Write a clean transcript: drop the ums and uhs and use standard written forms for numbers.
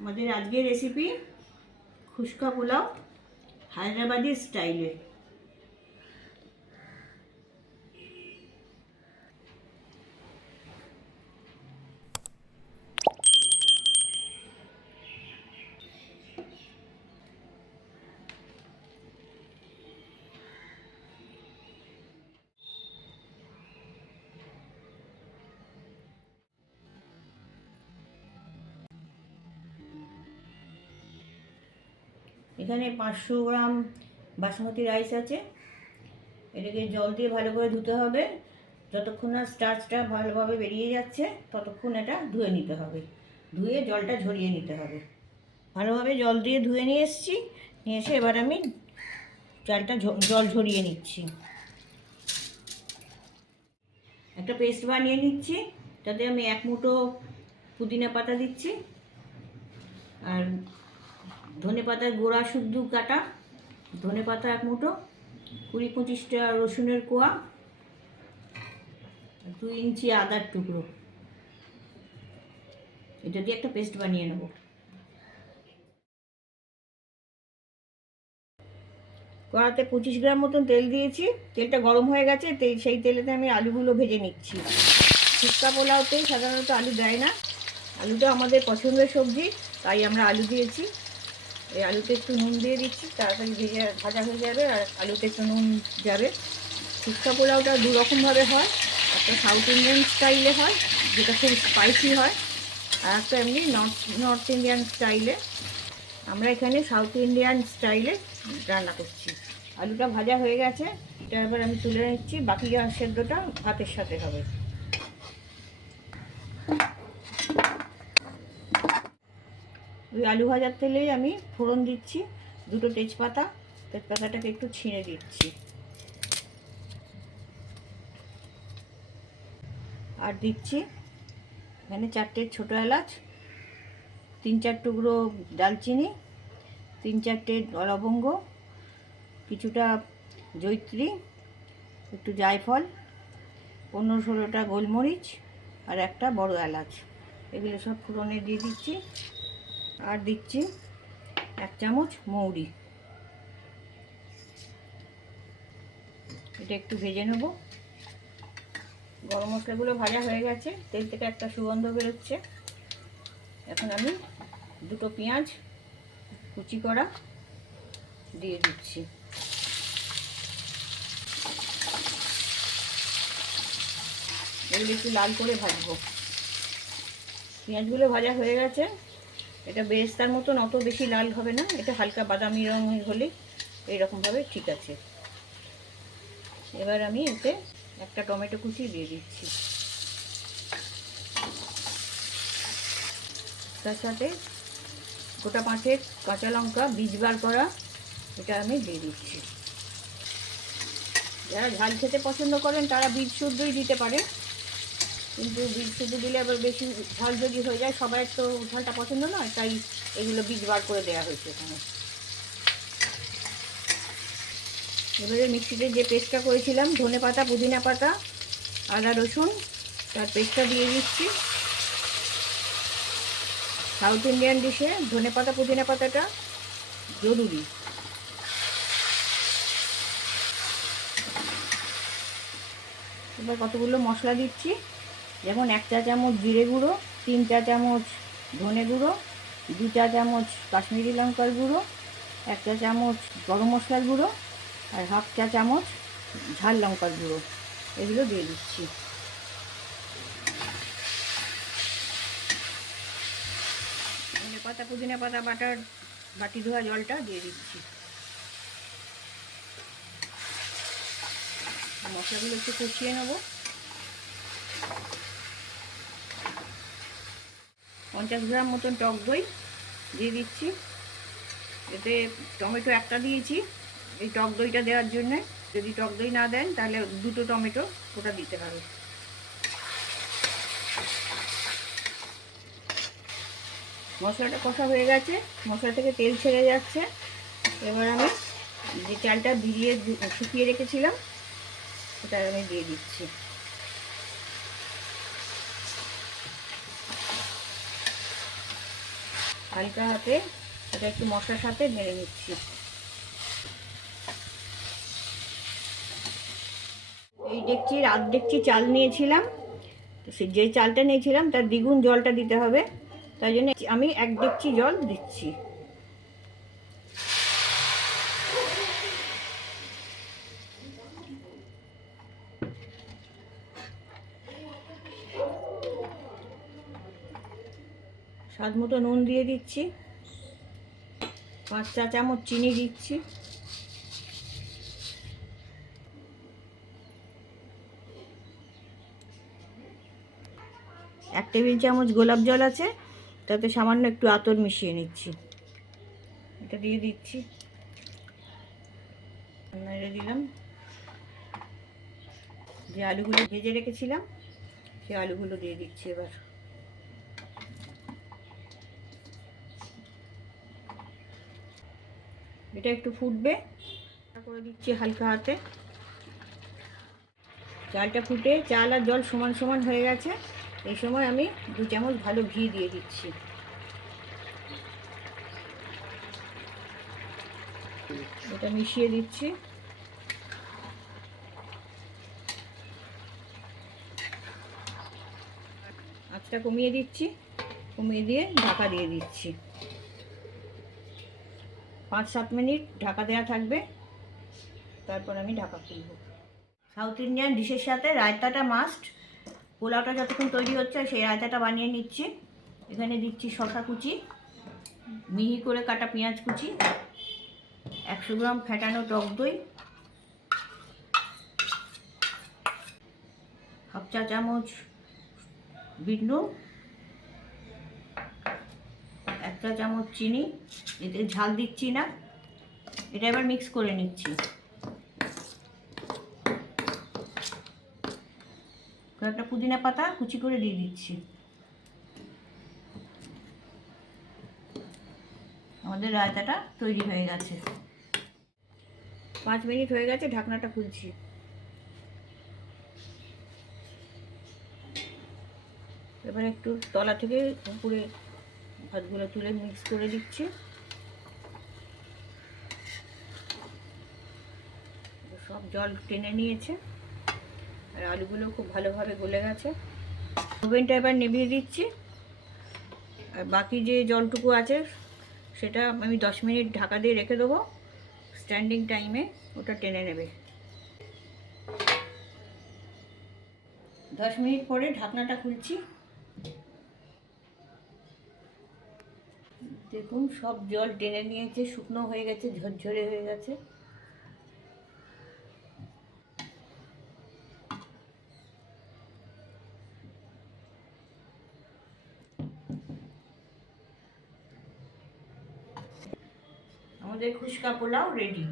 আমাদের আজকের রেসিপি খুশকা পোলাও হায়দ্রাবাদি স্টাইলে। এখানে 500 গ্রাম বাসমতি রাইস আছে। এটাকে জল দিয়ে ভালো করে ধুতে হবে। যতক্ষণ না স্টার্চটা ভালোভাবে বেরিয়ে যাচ্ছে ততক্ষণ এটা ধুয়ে নিতে হবে। ধুয়ে জলটা ঝরিয়ে নিতে হবে। ভালোভাবে জল দিয়ে ধুয়ে নিয়ে এসেছি। নিয়ে এসে এবার আমি চালটা জল ঝরিয়ে নিচ্ছি। একটা পেস্ট বানিয়ে নিচ্ছি। তাতে আমি 1 মুঠো পুদিনা পাতা দিচ্ছি, আর ধনে পাতার গোড়া শুদ্ধ কাটা ধনে পাতা 1 মুঠো, 20-25টা রসুনের কোয়া, 2 ইঞ্চি আদার টুকরো। এটা দিয়ে একটা পেস্ট বানিয়ে নেব। কড়াতে 25 গ্রাম মতন তেল দিয়েছি। তেলটা গরম হয়ে গেছে। সেই তেলেতে আমি আলুগুলো ভেজে নিচ্ছি। ফুচকা পোলাওতে সাধারণত আলু দেয় না। আলুটা আমাদের পছন্দের সবজি, তাই আমরা আলু দিয়েছি। এই আলুতে একটু নুন দিয়ে দিচ্ছি, তাড়াতাড়ি ভাজা হয়ে যাবে আর আলুতে একটু নুন যাবে। ফুচকা পোলাওটা 2 রকমভাবে হয়। একটা সাউথ ইন্ডিয়ান স্টাইলে হয়, যেটা খুব স্পাইসি হয়, আর একটা এমনি নর্থ ইন্ডিয়ান স্টাইলে। আমরা এখানে সাউথ ইন্ডিয়ান স্টাইলে রান্না করছি। আলুটা ভাজা হয়ে গেছে, এটা এবার আমি তুলে নিচ্ছি। বাকি সেদ্ধটা ভাতের সাথে হবে। ওই আলু ভাজার তেলেই আমি ফোড়ন দিচ্ছি 2টো তেজপাতা। তেজপাতাটাকে একটু ছিঁড়ে দিচ্ছি। আর দিচ্ছি এখানে 4টে ছোটো এলাচ, 3-4 টুকরো দালচিনি, 3-4টে লবঙ্গ, কিছুটা জয়িত্রী, একটু জায়ফল, 15-16টা গোলমরিচ, আর একটা বড় এলাচ। এগুলো সব ফোড়নে দিয়ে দিচ্ছি। আর দিচ্ছি 1 চামচ মৌরি। এটা একটু ভেজে নেব। গরম মশলাগুলো ভাজা হয়ে গেছে, তেল থেকে একটা সুগন্ধ বেরোচ্ছে। এখন আমি 2টো পেঁয়াজ কুচি করা দিয়ে দিচ্ছি। এগুলো একটু লাল করে ভাজবো। পেঁয়াজগুলো ভাজা হয়ে গেছে। এটা বেরেস্তার মতন অত বেশি লাল হবে না, এটা হালকা বাদামি রঙের হলে এইরকমভাবে ঠিক আছে। এবার আমি এতে একটা টমেটো কুচি দিয়ে দিচ্ছি। তার সাথে গোটা 5 কাঁচা লঙ্কা বীজ বার করা, এটা আমি দিয়ে দিচ্ছি। যারা ঝাল খেতে পছন্দ করেন তারা বীজ শুদ্ধই দিতে পারে, কিন্তু বীজ শুদ্ধ দিলে আবার বেশি ঝাল যদি হয়ে যায়, সবাই তো ঝালটা পছন্দ নয়, তাই এগুলো বীজ বার করে দেওয়া হয়েছে এখানে। এবারে মিক্সিতে যে পেস্টটা করেছিলাম ধনে পাতা, পুদিনা পাতা, আদা রসুন, তার পেস্টটা দিয়ে দিচ্ছি। সাউথ ইন্ডিয়ান ডিশে ধনে পাতা পুদিনা পাতাটা জরুরি। এবার কতগুলো মশলা দিচ্ছি, যেমন 1 চা চামচ জিরে গুঁড়ো, 3 চা চামচ ধনে গুঁড়ো, 2 চা চামচ কাশ্মীরি লঙ্কার গুঁড়ো, 1 চা চামচ গরম মশলার গুঁড়ো, আর 1/2 চা চামচ ঝাল লঙ্কার গুঁড়ো। এগুলো দিয়ে দিচ্ছি। ধনে পাতা পুদিনা পাতা বাটার বাটি ধোয়া জলটা দিয়ে দিচ্ছি। মশলাগুলো একটু কষিয়ে নেব। 50 গ্রাম মতন টক দই দিয়ে দিচ্ছি। এতে টমেটো একটা দিয়েছি এই টক দইটা দেওয়ার জন্যে। যদি টক দই না দেন তাহলে 2টো টমেটো ওটা দিতে হবে। মশলাটা কষা হয়ে গেছে, মশলা থেকে তেল ছেড়ে যাচ্ছে। এবার আমি যে চালটা ভিজিয়ে শুকিয়ে রেখেছিলাম ওটা আমি দিয়ে দিচ্ছি। হালকা হাতে এটা একটু মশলার সাথে নেড়ে নিচ্ছি। এই ডেকচির আধ ডেকচি চাল নিয়েছিলাম, তো যে চালটা নিয়েছিলাম তার দ্বিগুণ জলটা দিতে হবে, তাই জন্য আমি 1 ডেকচি জল দিচ্ছি। স্বাদ মতো নুন দিয়ে দিচ্ছি, 5 চা চামচ চিনি দিচ্ছি, 1 টেবিল চামচ গোলাপ জল আছে, তাতে সামান্য একটু আতর মিশিয়ে নিচ্ছি, এটা দিয়ে দিচ্ছি, নেড়ে দিলাম। যে আলুগুলো ভেজে রেখেছিলাম সেই আলুগুলো দিয়ে দিচ্ছি এবার। এটা একটু ফুটবে, করে দিচ্ছি হালকা হাতে। চালটা ফুটে চাল আর জল সমান সমান হয়ে গেছে, এই সময় আমি 2 চামচ ভালো ঘি দিয়ে দিচ্ছি। এটা মিশিয়ে দিচ্ছি। আঁচটা কমিয়ে দিচ্ছি, কমিয়ে দিয়ে ঢাকা দিয়ে দিচ্ছি। 5-7 মিনিট ঢাকা দেওয়া থাকবে, তারপর আমি ঢাকা খুলব। সাউথ ইন্ডিয়ান ডিশের সাথে রায়তাটা মাস্ট। পোলাওটা যতক্ষণ তৈরি হচ্ছে সেই রায়তাটা বানিয়ে নিচ্ছি। এখানে দিচ্ছি শসা কুচি, মিহি করে কাটা পেঁয়াজ কুচি, 100 গ্রাম ফেটানো টক দই, 1/2 চা চামচ বিট নুন, 1 চা চামচ চিনি, এতে ঝাল দিচ্ছি না। এটা এবার মিক্স করে নিচ্ছি। কয়েকটা পুদিনা পাতা কুচি করে দিয়ে দিচ্ছি। আমাদের রায়তাটা তৈরি হয়ে গেছে। 5 মিনিট হয়ে গেছে, ঢাকনাটা খুলছি। এবার একটু তলা থেকে উপরে ভাতগুলো তুলে মিক্স করে দিচ্ছি। সব জল টেনে নিয়েছে আর আলুগুলো খুব ভালোভাবে গলে গেছে। ওভেনটা এবার নিভিয়ে দিচ্ছি, আর বাকি যে জলটুকু আছে সেটা আমি 10 মিনিট ঢাকা দিয়ে রেখে দেবো। স্ট্যান্ডিং টাইমে ওটা টেনে নেবে। 10 মিনিট পরে ঢাকনাটা খুলছি। দেখুন সব জল টেনে নিয়েছে, শুকনো হয়ে গেছে, ঝরঝরে হয়ে গেছে। আমাদের খুশকা পোলাও রেডি।